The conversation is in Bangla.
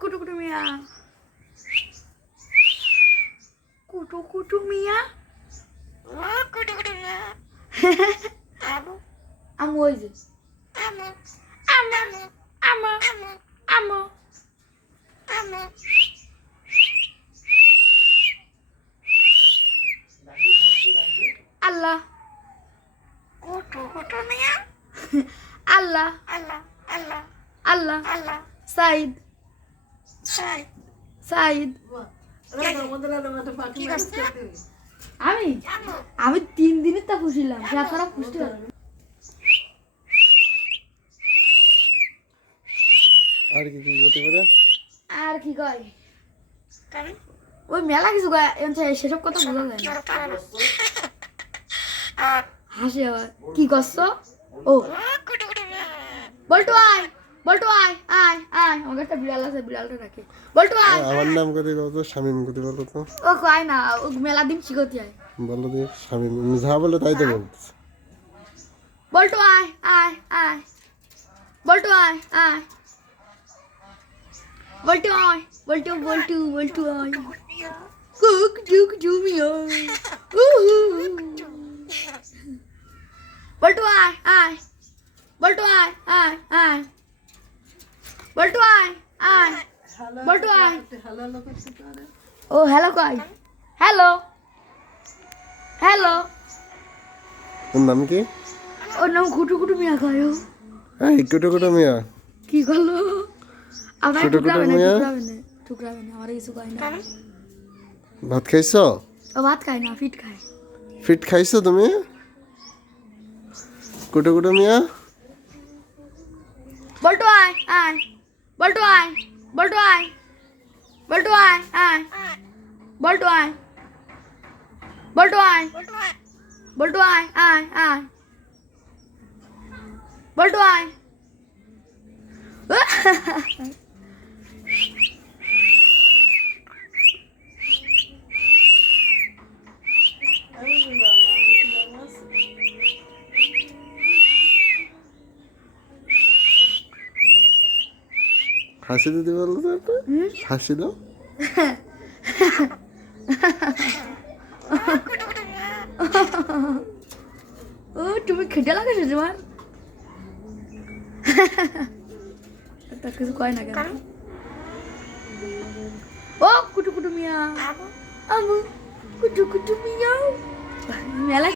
কুটু কুটু মিয়া কুটু কুটু মিয়া কুটু কুটু মিয়া আমু ওই যে আমু আমা আমা আমা আমু আল্লাহ কুটু কুটু মিয়া আল্লাহ আল্লাহ আল্লাহ আল্লাহ আল্লাহ সাইদ সাই সাইদ কি করছে আমি আমু আমি 3 দিনের তা খুশিলাম যারা খুশি হবে আর কি কি করতে পারে আর কি কয় কারণ ওই মেলা কিছু কয় সেসব কথা বোঝা যায় না হাসি আবার কি করছো ও কুটু কুটু মিয়া বল্টু আয় আয় আমার একটা বিড়াল আছে বিড়ালটা রাখে বল্টু আয় আমার নাম কত কত শামিম কত বলো তো ও কয় না ও মেলা দিন শিখতি আয় বলো দি শামিম যা বলে তাই তো বলতেছে বল্টু আয় বল্টু আয় বল্টু আয় বল্টু আয় কুক জুক জুমিয়া বল্টু আয় বল্টু আয় বল্টু আয় বল্টু আয় ও হ্যালো কয় হ্যালো ওর নাম কি ওর নাম কুটু কুটু মিয়া কয় ও। এই কুটো কুটো মিয়া কি করলো আমার কুটু কুটু মিয়া? টুকরাবে না আমার কিছু কয় না ভাত খাইছো ও ভাত খায় না ফিট খায় ফিট খাইছো তুমি কুটো কুটো মিয়া বল্টু আয় বল্টু আয় বল্টু আয় বল্টু আয় বল্টু আয় বল্টু আয় বল্টু আয় বল্টু আয় হাসি দিতে বলো তো একটা হাসি দাও ও তুমি খেটে লাগাইছো তোমার তার কিছু কয় না কেন ও কুটু কুটু মিয়া আমু কুটু কুটু মিয়া মেলা